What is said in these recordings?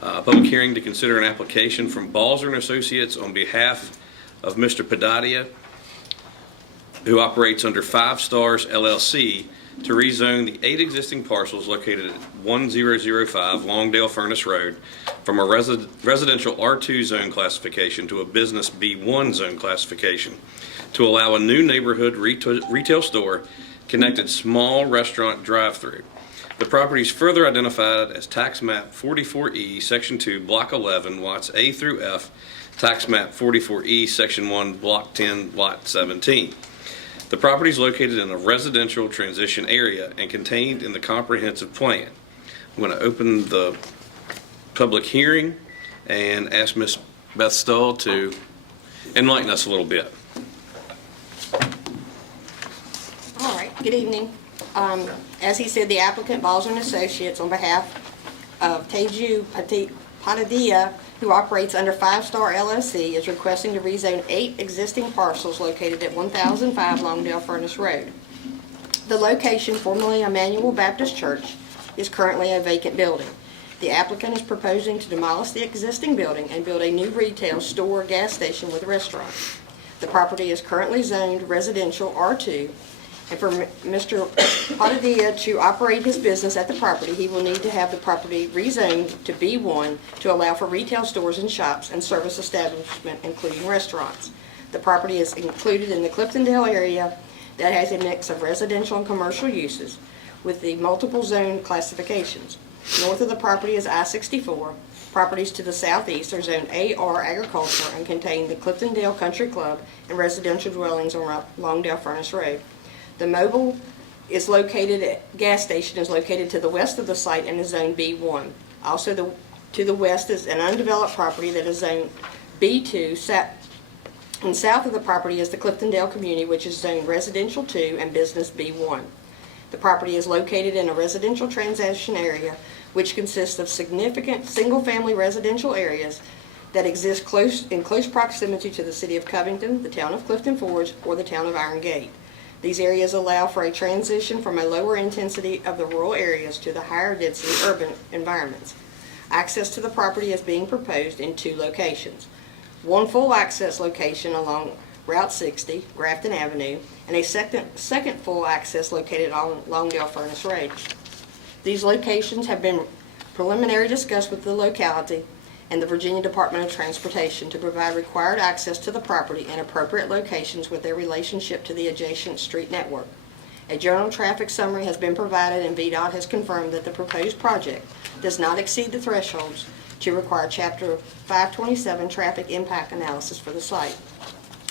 Public hearing to consider an application from Balzer Associates on behalf of Mr. Padadia, who operates under 5 Stars LLC, to rezone the 8 existing parcels located at 1005 Longdale Furnace Road from a residential R2 zone classification to a business B1 zone classification to allow a new neighborhood retail store connected small restaurant drive-through. The property is further identified as Tax Map 44E, Section 2, Block 11, Lots A through F, Tax Map 44E, Section 1, Block 10, Lot 17. The property is located in a residential transition area and contained in the comprehensive plan. I'm going to open the public hearing and ask Ms. Beth Stull to enlighten us a little bit. All right, good evening. As he said, the applicant, Balzer Associates, on behalf of Teju Padadia, who operates under 5 Star LLC, is requesting to rezone 8 existing parcels located at 1005 Longdale Furnace Road. The location, formerly Emmanuel Baptist Church, is currently a vacant building. The applicant is proposing to demolish the existing building and build a new retail store gas station with a restaurant. The property is currently zoned residential R2, and for Mr. Padadia to operate his business at the property, he will need to have the property rezoned to B1 to allow for retail stores and shops and service establishment, including restaurants. The property is included in the Cliftondale area that has a mix of residential and commercial uses with the multiple zone classifications. North of the property is I-64. Properties to the southeast are zoned AR agriculture and contain the Cliftondale Country Club and residential dwellings on Longdale Furnace Road. The Mobil gas station is located to the west of the site and is zoned B1. Also to the west is an undeveloped property that is zoned B2, and south of the property is the Cliftondale community, which is zoned residential 2 and business B1. The property is located in a residential transition area which consists of significant single-family residential areas that exist in close proximity to the city of Covington, the town of Clifton Forge, or the town of Iron Gate. These areas allow for a transition from a lower intensity of the rural areas to the higher density urban environments. Access to the property is being proposed in 2 locations. One full access location along Route 60, Grafton Avenue, and a second full access located on Longdale Furnace Road. These locations have been preliminarily discussed with the locality and the Virginia Department of Transportation to provide required access to the property in appropriate locations with their relationship to the adjacent street network. A general traffic summary has been provided, and VDOT has confirmed that the proposed project does not exceed the thresholds to require Chapter 527 traffic impact analysis for the site.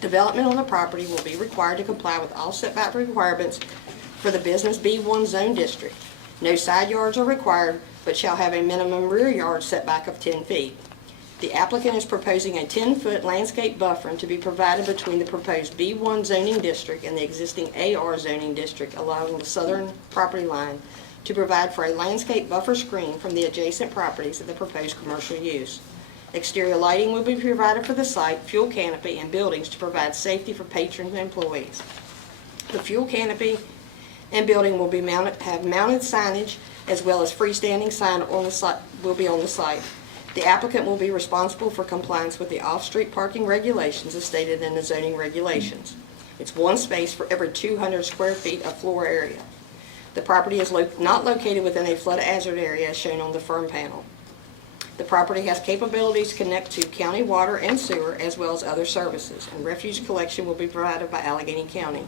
Development on the property will be required to comply with all setback requirements for the Business B1 Zone District. No side yards are required, but shall have a minimum rear yard setback of 10 feet. The applicant is proposing a 10-foot landscape buffering to be provided between the proposed B1 zoning district and the existing AR zoning district along the southern property line to provide for a landscape buffer screen from the adjacent properties of the proposed commercial use. Exterior lighting will be provided for the site, fuel canopy, and buildings to provide safety for patrons and employees. The fuel canopy and building will have mounted signage as well as freestanding sign on the site will be on the site. The applicant will be responsible for compliance with the off-street parking regulations as stated in the zoning regulations. It's 1 space for every 200 square feet of floor area. The property is not located within a flood hazard area as shown on the firm panel. The property has capabilities to connect to county water and sewer as well as other services, and refuse collection will be provided by Allegheny County.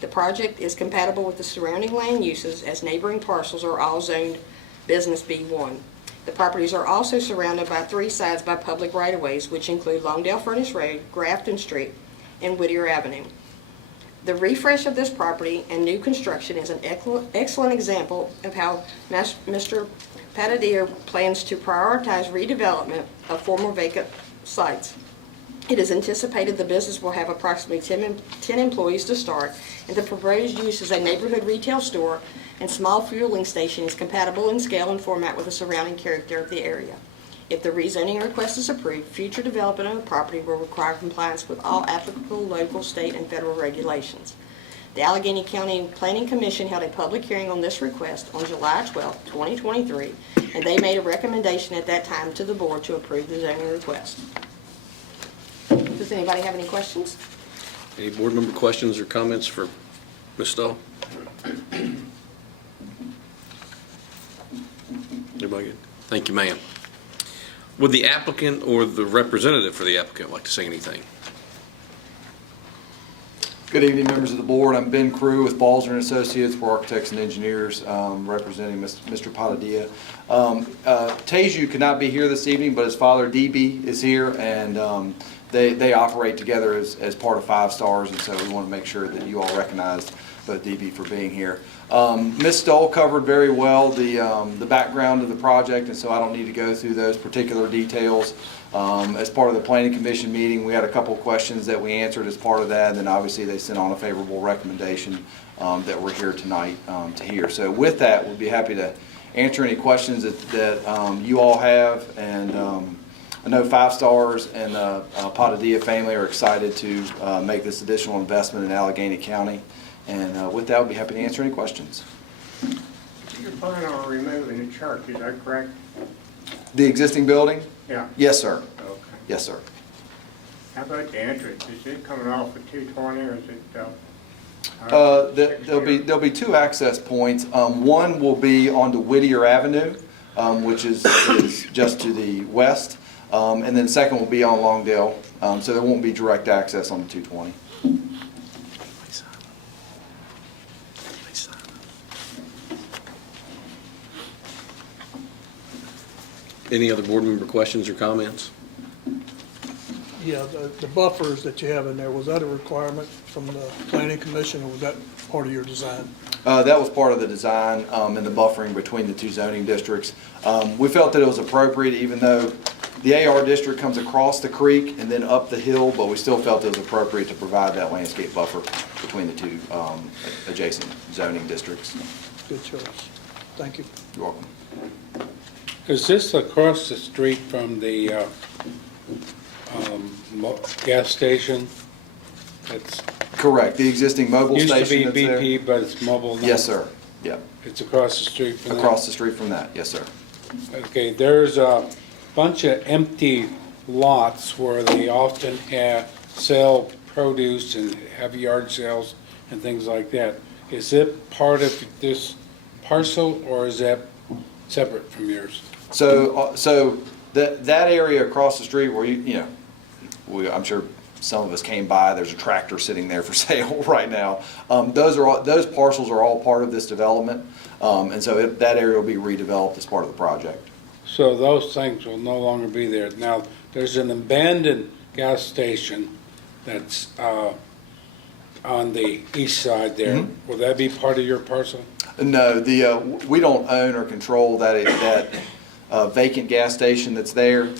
The project is compatible with the surrounding land uses as neighboring parcels are all zoned Business B1. The properties are also surrounded by 3 sides by public right-of-ways, which include Longdale Furnace Road, Grafton Street, and Whittier Avenue. The refresh of this property and new construction is an excellent example of how Mr. Padadia plans to prioritize redevelopment of former vacant sites. It is anticipated the business will have approximately 10 employees to start, and the proposed use as a neighborhood retail store and small fueling station is compatible in scale and format with the surrounding character of the area. If the rezoning request is approved, future development of the property will require compliance with all applicable local, state, and federal regulations. The Allegheny County Planning Commission held a public hearing on this request on July 12, 2023, and they made a recommendation at that time to the board to approve the zoning request. Does anybody have any questions? Any board member questions or comments for Ms. Stahl? Anybody good? Thank you, ma'am. Would the applicant or the representative for the applicant like to say anything? Good evening, members of the board. I'm Ben Crew with Balzer Associates. We're architects and engineers representing Mr. Patadilla. Teju could not be here this evening, but his father, DB, is here, and they operate together as part of 5 Stars, and so we want to make sure that you all recognize both DB for being here. Ms. Stoll covered very well the background of the project, and so I don't need to go through those particular details. As part of the Planning Commission meeting, we had a couple of questions that we answered as part of that, and then obviously they sent on a favorable recommendation that we're here tonight to hear. So with that, we'll be happy to answer any questions that you all have, and I know 5 Stars and the Patadilla family are excited to make this additional investment in Allegheny County, and with that, we'll be happy to answer any questions. You're planning on removing the church, is that correct? The existing building? Yeah. Yes, sir. Okay. Yes, sir. How about the entrance? Is it coming off of 220 or is it? There'll be 2 access points. One will be onto Whittier Avenue, which is just to the west, and then the second will be on Longdale, so there won't be direct access on the 220. Any other board member questions or comments? Yeah, the buffers that you have in there, was that a requirement from the planning commission, or was that part of your design? That was part of the design and the buffering between the 2 zoning districts. We felt that it was appropriate, even though the AR district comes across the creek and then up the hill, but we still felt it was appropriate to provide that landscape buffer between the 2 adjacent zoning districts. Good choice. Thank you. You're welcome. Is this across the street from the gas station? It's Correct. The existing Mobil used to station be that's there. BP, but it's Mobil now? Yes, sir. Yep. It's across the street from that? Across the street from that. Yes, sir. Okay, there's a bunch of empty lots where they often sell produce and have yard sales and things like that. Is it part of this parcel, or is that separate from yours? So that area across the street where I'm sure some of us came by, there's a tractor sitting there for sale right now. Those parcels are all part of this development, and so that area will be redeveloped as part of the project. So those things will no longer be there. Now, there's an abandoned gas station that's on the east side there. Mm-hmm. Will that be part of your parcel? No, we don't own or control that vacant gas station that's there.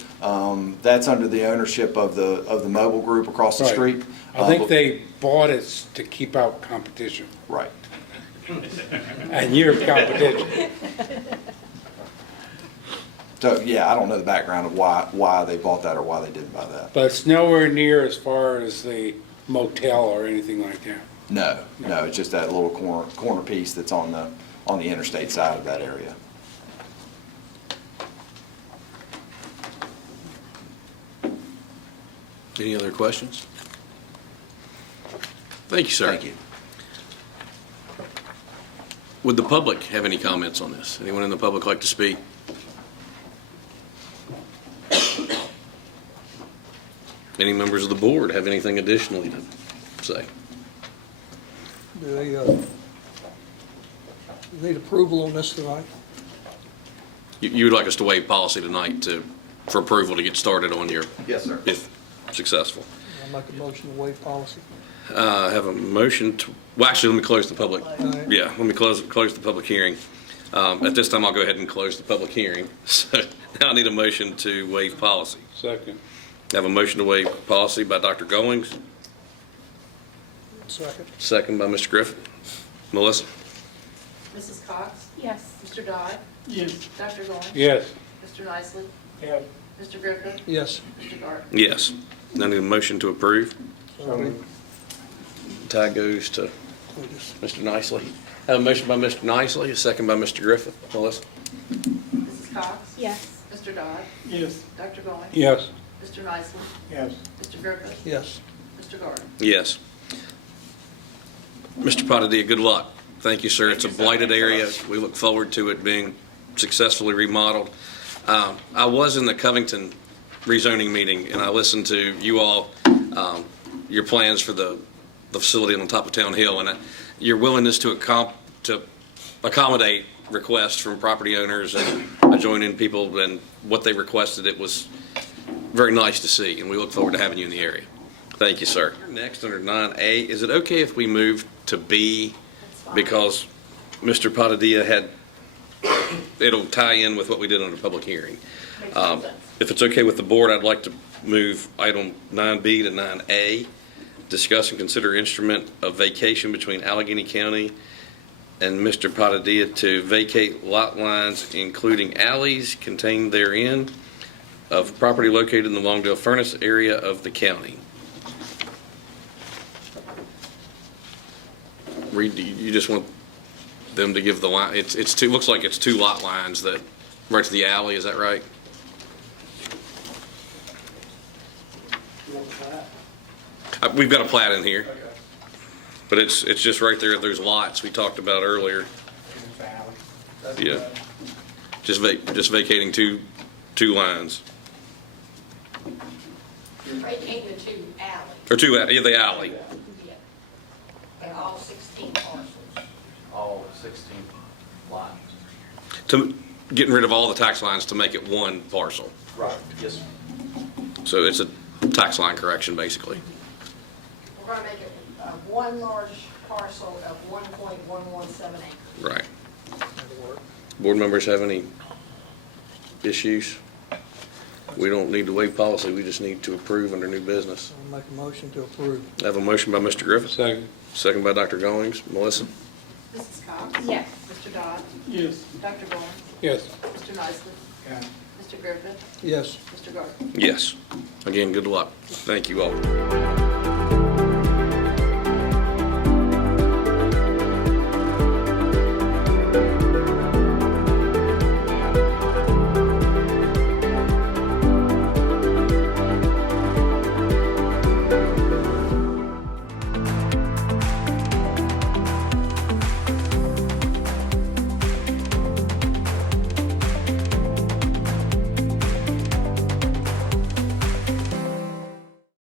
That's under the ownership of the Mobil group across the Right. street. I think they bought it to keep out competition, Right. and you're competition. So yeah, I don't know the background of why they bought that or why they didn't buy that. But it's nowhere near as far as the motel or anything like that. No, it's just that little corner piece that's on the interstate side of that area. Any other questions? Thank you, sir. Thank you. Would the public have any comments on this? Anyone in the public like to speak? Any members of the board have anything additionally to say? Do they need approval on this tonight? You would like us to waive policy tonight for approval to get started on your, Yes, sir. if successful. I'll make a motion to waive policy. I have a motion to, well, actually, let me close the public. right. Yeah, let me close the public hearing. At this time, I'll go ahead and close the public hearing. So now I need a motion to waive policy. Second. I have a motion to waive policy by Dr. Goings, Second. second by Mr. Griffin. Melissa? Mrs. Cox? Yes. Mr. Dodd? Yes. Dr. Goins? Yes. Mr. Nicely? Yes. Mr. Griffin? Yes. Mr. Gart? Yes. Now I need a motion to approve. So moved. Tie goes to We just, Mr. Nicely. Have a motion by Mr. Nicely, a second by Mr. Griffith. Melissa? Mrs. Cox? Yes. Mr. Dodd? yes. Dr. Goins? Yes. Mr. Nicely? Yes. Mr. Griffith? Yes. Mr. Gardner? Yes. Mr. Potadilla, good luck. Thank you, sir. It's a blighted area. We look forward to it being successfully remodeled. I was in the Covington rezoning meeting, and I listened to you all, your plans for the facility on top of Town Hill, and your willingness to accommodate requests from property owners and adjoining people and what they requested. It was very nice to see, and we look forward to having you in the area. Thank you, sir. Next, under 9A, is it okay if we move to B? Because Mr. Potadilla had, it'll tie in with what we did on the public hearing. If it's okay with the board, I'd like to move item 9B to 9A, discuss and consider instrument of vacation between Allegheny County and Mr. Potadilla to vacate lot lines, including alleys contained therein, of property located in the Longdale Furnace area of the county. Reed, you just want them to give the line, it's two, looks like it's two lot lines that, right to the alley, is that right? We've got a plat in here. But it's just right there at those lots we talked about earlier. Yeah. Just vacating two lines. Vacating the two alleys. Or the alley. Yeah. And all 16 parcels. All 16 lines. To getting rid of all the tax lines to make it one parcel. Right, yes. So it's a tax line correction, basically. We're going to make it one large parcel of 1.117 acres. Right. That'll work. Board members have any issues? We don't need to waive policy, we just need to approve under new business. I'll make a motion to approve. I have a motion by Mr. Griffith, Second. second by Dr. Goings. Melissa? Mrs. Cox? Yes. Mr. Dodd? Yes. Dr. Goins? Yes. Mr. Nicely? Yes. Mr. Griffith? Yes. Mr. Gardner? Yes. Again, good luck. Thank you all.